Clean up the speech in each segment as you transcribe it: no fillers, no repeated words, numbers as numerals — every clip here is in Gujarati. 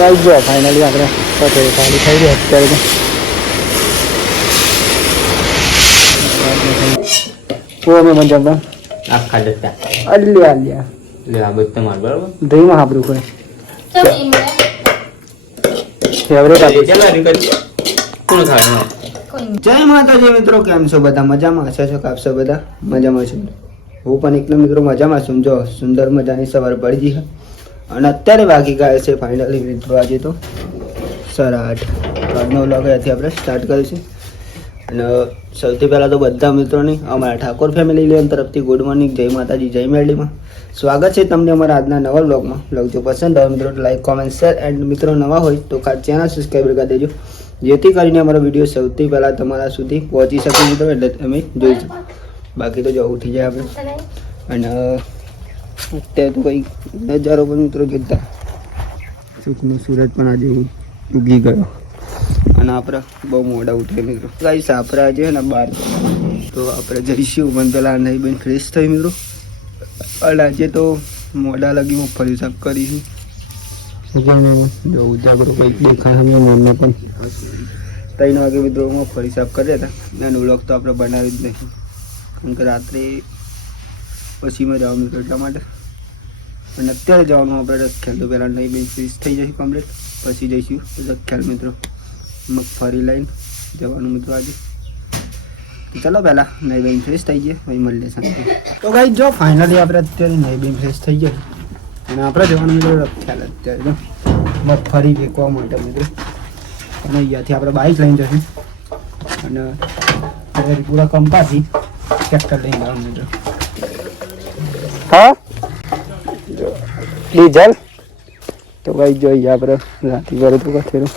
લાઈ ગયો ફાઇનલી આપણે પથેરી ખાલી થઈ ગઈ અત્યારે તો અમે મંજમવા આખા ડટ્ટા અલ્યા લે આ બધું તમાર બરાબર દહીંમાં હાબરું કોઈ ફેવરેટ આપી ચાલો નીકળ કોણ ખાવાનું જય માતાજી મિત્રો, કેમ છો બધા? મજામાં હશો છો? આપ છો બધા મજામાં છો? હું પણ એકદમ મિત્રો મજામાં છું. જો સુંદર મજાની સવાર પડી ગઈ છે અને અત્યારે વાગી ગયા છે ફાઇનલી મિત્રો આજે તો 8:30. આજનો વ્લોગ અહીંયાથી આપણે સ્ટાર્ટ કરીશું. અને સૌથી પહેલાં તો બધા મિત્રોની અમારા ઠાકોર ફેમિલી લેવન તરફથી ગુડ મોર્નિંગ, જય માતાજી, જય મેરડીમાં સ્વાગત છે તમને અમારા આજના નવા વ્લોગમાં. વ્લોગ જો પસંદ આવે મિત્રો લાઈક, કોમેન્ટ, શેર એન્ડ મિત્રો નવા હોય તો ચેનલ સબસ્ક્રાઈબ કરી દેજો, જેથી કરીને અમારો વિડીયો સૌથી પહેલાં તમારા સુધી પહોંચી શકે મિત્રો, એટલે તમે જોઈ શકો. બાકી તો જો ઉઠી જાય આપણે. અને અત્યારે તો કંઈ નજારો પણ મિત્રો જોતા સુખનો સૂરજ પણ આજે ઉગી ગયો અને આપણે બહુ મોડા ઉઠીએ મિત્રો. ગાઈસ આપણે આજે ને 12 તો આપણે જઈશું પણ પેલા નહીં બેન ફ્રેશ થઈ મિત્રો. અને આજે તો મોડા લગી મગફળી સાફ કરીશું. જો ઉજાગરો કંઈક દેખાય અમે મનમાં પણ 3 વાગે મિત્રો મગફળી સાફ કર્યા હતા અને વ્લોગ તો આપણે બનાવી જ નહીં, કારણ કે રાત્રે પછી મેં જવાનું મિત્રો એટલા માટે. અને અત્યારે જવાનું આપણે રખ્યાલ, તો પહેલાં નહીં બેન ફ્રેશ થઈ જશે કમ્પ્લીટ, પછી જઈશું રખ્યાલ મિત્રો મગફળી લઈને જવાનું મિત્રો આજે. ચલો પહેલાં નહીં બેન ફ્રેશ થઈ ગયા ભાઈ મળીએ શાંતિ. તો ભાઈ જો ફાઇનલી આપણે અત્યારે નહીં બેન ફ્રેશ થઈ ગયા અને આપણે જવાનું મિત્રો રખ્યાલ અત્યારે તો મગફળી ફેંકવા માટે મિત્રો. અને અહીંયાથી આપણે બાઇક લઈને જશું અને પૂરા કંપાથી ટ્રેક્ટર લઈને જવાનું મિત્રો. હા ડીઝલ તો ભાઈ જોઈએ આપણે રાતે કરે તો કથેરું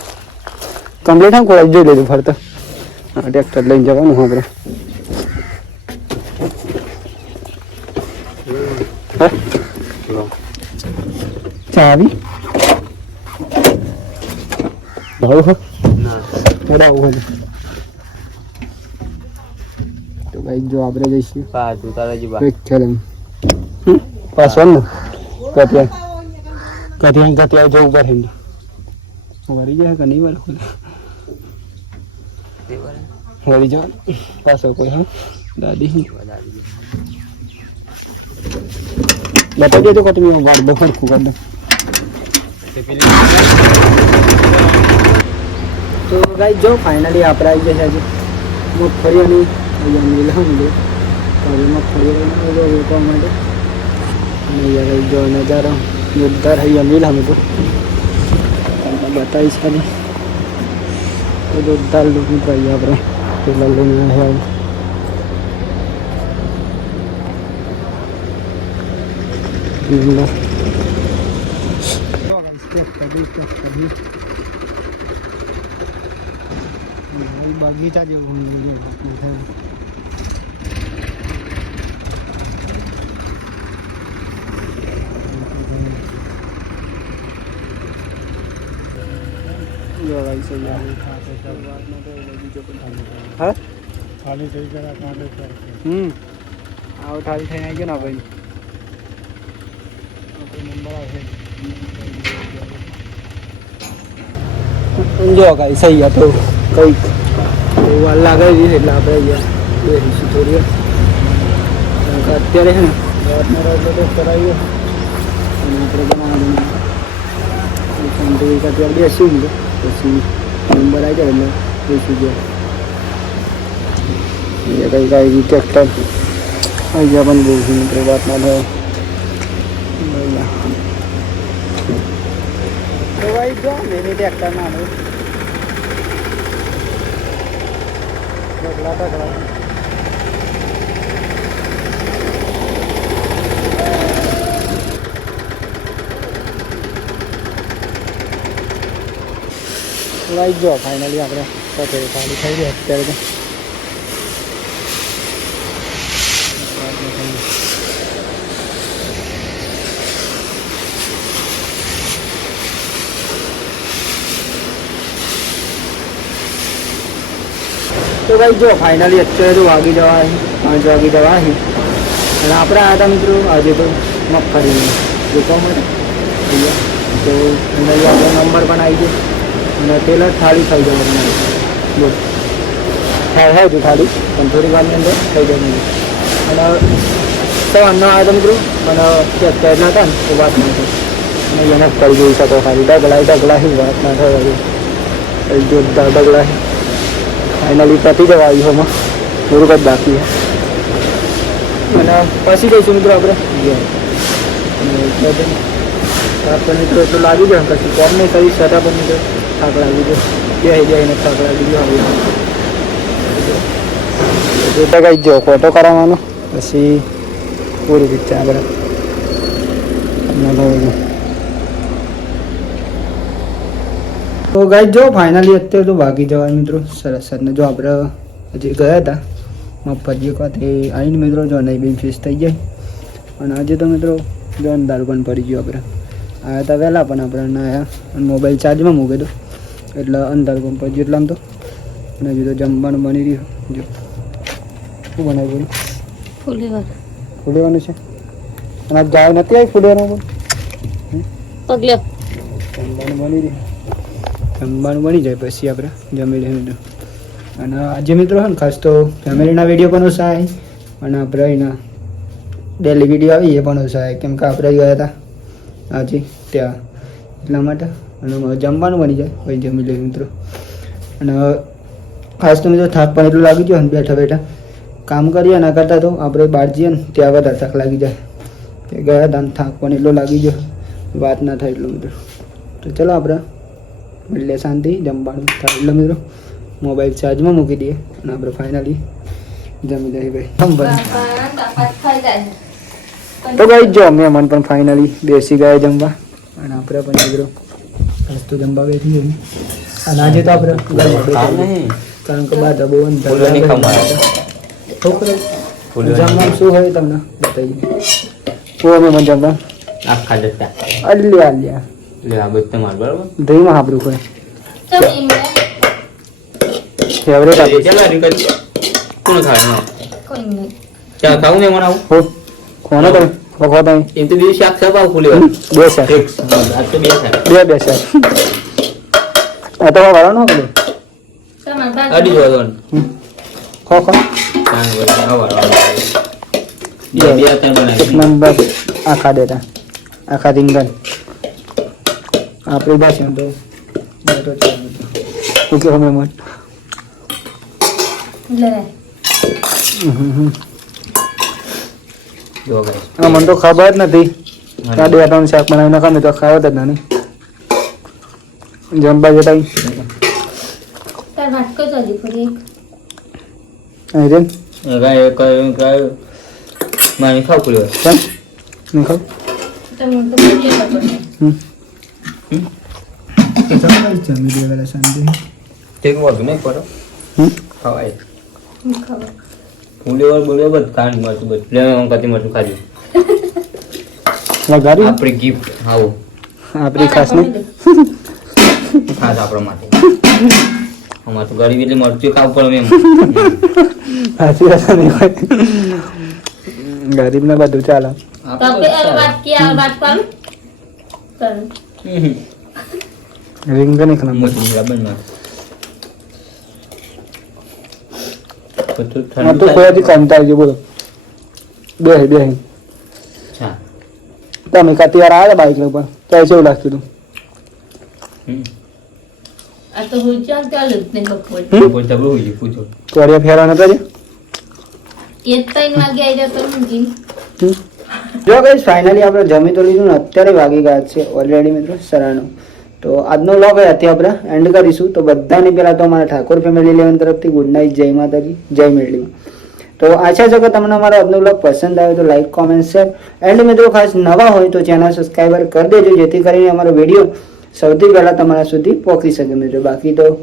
કમ્પ્લીટ આમ કોઈ જોઈ લીધું ફરતા. હા ટ્રેક્ટર લઈને જવાનું આપણે. ચાવી ભાવ આવું તો ભાઈ જો આપણે જઈશું પાછળ ને કતિયા જવું પડે વળી જાય કે નહીં વળે વળી જાવ પાછળ કોઈ. હા દાદી બતાવી દેજો કે તમે વાર બહુ સરખું કરી દો. તો ગાઈ જો ફાઇનલી આપણે આવી ગયા છે મગફળીઓની મિલાવું મગફળી વેચવા માટે. અને અહીંયા જો નજારો જોરદાર અહીંયા મિલાવું તો તમને બતાવીશ ખાલી તો જોરદાર લુક મિત્રો. અહીંયા આપણે પેલા લઈને આવ્યા બગીચા જેવું ખાલી થઈ ગયા આવો ખાલી થઈને આવી ગયો ને ભાઈ નંબર આવશે. જો કઈ સહી તો કંઈક વાર લાગે છે એટલે આપણે અહીંયા બેસીશું થોડી વાર. અત્યારે છે ને રાતનો રાત તો કરાવ્યો અને આપણે બનાવવાનું અત્યારે બેસી ગયો પછી નંબર આવી જાય એટલે બેસી ગયો. કંઈક આવી ટ્રેક્ટર અહીંયા પણ બહુ મિત્રો વાત ના થાય. તો ભાઈ જો મેની ટ્રેક્ટર ના ઢગલા ઢગલા લાઈ જો ફાઇનલી આપણે પથેરી ખાલી થઈ ગઈ અત્યારે તો. તો ભાઈ જો ફાઇનલી અત્યારે તો વાગી જવા 5 વાગી જવા અને આપણે આવ્યા હતા મિત્રો આજે તો મગફળી વેચવા માટે. તો એના આપણો નંબર પણ આવી ગયો અને પેલા થાળી થઈ જવાની બોલ થાય છે થાળી પણ થોડી વારની અંદર થઈ જવાની અને સવારનો આવ્યો હતો મિત્રો પણ પહેલાં હતા ને તો વાત નહીં થઈ અને એને જ કરી જોઈ શકો ખાલી ઢગલાઈ વાત ના થાય જોરદાર ઢગલાઈ ફાઇનલી પતી જવા આવ્યું એમાં થોડુંક જ બાકી છે અને પછી જઈશું મિત્રો આપણે આપણને મિત્રો એટલું લાગી ગયો પછી કોમ નહીં કરી છતાં પણ મિત્રો થાક લાગી ગયો જઈને થાક લાગી ગયો જોતા કઈ જો ફોટો કરાવવાનો પછી પૂરું પિક્ચર આપણે તો ગાઈ જો ફાઇનલી અત્યારે તો ભાગી જવાય મિત્રો સરસ સરને જો આપણે હજી ગયા હતા મફતજી ખાતે આવીને મિત્રો જો નહીં બી ફીસ થઈ જાય અને આજે તો મિત્રો જો અંધારું પણ પડી ગયું આપણે આવ્યા હતા વહેલા પણ આપણે ના આવ્યા અને મોબાઈલ ચાર્જમાં મૂકી દો એટલે અંધારું પણ પડી ગયું એટલામ તો અને હજુ તો જમવાનું બની રહ્યું જો શું બનાવ્યું ફૂલેવાનું છે અને આજ ગાય નથી આવી ફૂલેવાનું પણ જમવાનું બની રહ્યું જમવાનું બની જાય પછી આપણે જમી લઈએ અને આજે મિત્રો છે ને ખાસ તો ફેમિલીના વિડીયો પણ ઓછા આવે અને આપણે અહીંના ડેલી વિડીયો આવી એ પણ ઓછા આવે કેમ કે આપણે ગયા હતા આજે ત્યાં એટલા માટે અને જમવાનું બની જાય પછી જમી લઈએ મિત્રો અને ખાસ તો મિત્રો થાક પણ એટલું લાગી ગયો ને બેઠા બેઠા કામ કરીએ એના કરતાં તો આપણે બહાર જઈએ ને ત્યાં વધારે થાક લાગી જાય કે ગયા હતા ને થાક પણ એટલો લાગી ગયો વાત ના થાય એટલું મિત્રો તો ચલો આપણે એટલે શાંતિ જમવાનું થાય એટલે મિત્રો મોબાઈલ ચાર્જમાં મૂકી દઈએ અને આપણે ફાઇનલી જમી લઈએ ભાઈ તો ભાઈ જો મહેમાન પણ ફાઇનલી બેસી ગયા જમવા અને આપણે પણ મિત્રો ખાસ તો જમવા બેસી જઈએ અને આજે તો આપણે કારણ કે બાદ બહુ જમવાનું શું હોય તમને બતાવીએ શું મહેમાન જમવા આખા ડટ્ટા અલ્યા એટલે આ બધું તમારું બરાબર દહીંમાં હાબરું કોઈ ફેવરેટ આપે ચાલો રીકલ કોણ ખાવાનું ચા ખાવું ને મને આવું હો કોનો તમે ખોખો તમે એમ તો બીજું શાક સાપ આવું ફૂલે બે શાક એક આજ તો બે શાક બે શાક આ તો વાળાનો આપણે અડી જવા દો ખોખો કાંઈ વળી આવા બે ત્રણ બનાવી નંબર આખા દેતા આખા રીંગણ આપણી ભાષા તો ઓકે હમે મત જો ગાઈસ મને તો ખબર જ નથી આ બે ત્રણ શાક બનાવી નાખા તો ખાવ જ નહીં જમવા જતા ગાય ગાય માની ખાવ ફૂલે નહીં ખાવ જમી દે વેલા શાંતિ તે વધુ નહીં પડો ખવાય ફૂલેવર બોલેવર કાંડ મળતું બધું લે હું કતી મળતું ખાધું વઘારી આપણી ગિફ્ટ આવો આપણી ખાસ નહીં ખાસ આપણા માટે અમારે તો ગરીબ એટલે મરચું ખાવું પડે એમ સાચી વાત નહીં હોય ગરીબ ને બધું ચાલે રીંગણ નહીં ખાના મસ્ત બરાબર ના તો કોઈથી કંટાળી ગયો બોલો બે અચ્છા તમે કાતી વાર આવ્યા બાઈક ઉપર ત્યાં કેવું લાગતું હતું કોરિયા ફેરવા નતા જો કઈ ફાઇનલી આપણે જમી તો લીધું ને અત્યારે વાગી ગયા છે ઓલરેડી મિત્રો સરાનો તો આજનો વ્લોગ અહીંયાથી આપણે એન્ડ કરીશું તો બધાની પહેલાં તો અમારા ઠાકોર ફેમિલી 11 તરફથી ગુડ નાઇટ જય માતાજી જય મેરડીમાં તો આશા છે કે તમને અમારો આજનો વ્લોગ પસંદ આવ્યો તો લાઈક કોમેન્ટ શેર એન્ડ મિત્રો ખાસ નવા હોય તો ચેનલ સબસ્ક્રાઈબર કરી દેજો જેથી કરીને અમારો વિડીયો સૌથી પહેલાં તમારા સુધી પહોંચી શકે મિત્રો બાકી તો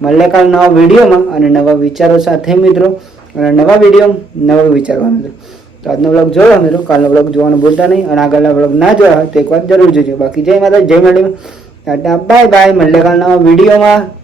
મળે કાલ નવા વિડીયોમાં અને નવા વિચારો સાથે મિત્રો અને નવા વિડીયો નવા વિચારવા મિત્રો તો આજનો વ્લોગ જોયો મિત્રો કાલનો વ્લોગ જોવાનું ભૂલતા નહીં અને આગળના વ્લોગ ના જોયા હોય તો એકવાર જરૂર જોજો બાકી જય માતા જય મેરડીમાં ટાટા બાય બાય મળે કાલ નવા વિડીયોમાં